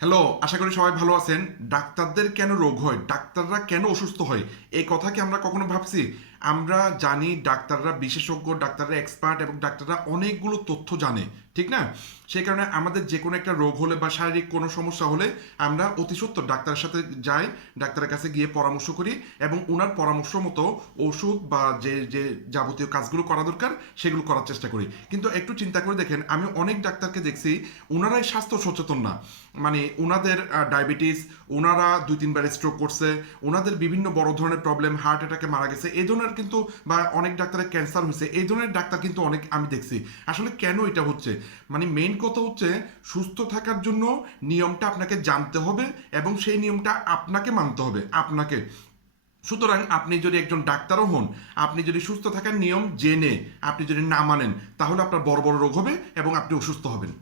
Hello, আশা করি সবাই ভালো আছেন। ডাক্তারদের কেন রোগ হয়, ডাক্তাররা কেন অসুস্থ হয়, এই কথা কি আমরা কখনো ভাবছি? আমরা জানি ডাক্তাররা বিশেষজ্ঞ, ডাক্তাররা এক্সপার্ট এবং ডাক্তাররা অনেকগুলো তথ্য জানে, ঠিক না? সেই কারণে আমাদের যে কোনো একটা রোগ হলে বা শারীরিক কোনো সমস্যা হলে আমরা অতি সত্বর ডাক্তারের সাথে যাই, ডাক্তারের কাছে গিয়ে পরামর্শ করি এবং ওনার পরামর্শ মতো ওষুধ বা যে যে যাবতীয় কাজগুলো করা দরকার সেগুলো করার চেষ্টা করি। কিন্তু একটু চিন্তা করে দেখেন, আমি অনেক ডাক্তারকে দেখছি ওনারাই স্বাস্থ্য সচেতন না। মানে ওনাদের ডায়াবেটিস, ওনারা 2-3 বার স্ট্রোক করছে, ওনাদের বিভিন্ন বড় ধরনের প্রবলেম, হার্ট অ্যাটাকে মারা গেছে এই ধরনের কিন্তু, বা অনেক ডাক্তারের ক্যান্সার হয়েছে, এই ধরনের ডাক্তার কিন্তু অনেক আমি দেখছি। আসলে কেন এটা হচ্ছে? মানে মেইন কথা হচ্ছে, সুস্থ থাকার জন্য নিয়মটা আপনাকে জানতে হবে এবং সেই নিয়মটা আপনাকে মানতে হবে আপনাকে। সুতরাং আপনি যদি একজন ডাক্তারও হন, আপনি যদি সুস্থ থাকার নিয়ম জেনে আপনি যদি না মানেন, তাহলে আপনার বড় বড় রোগ হবে এবং আপনি অসুস্থ হবেন।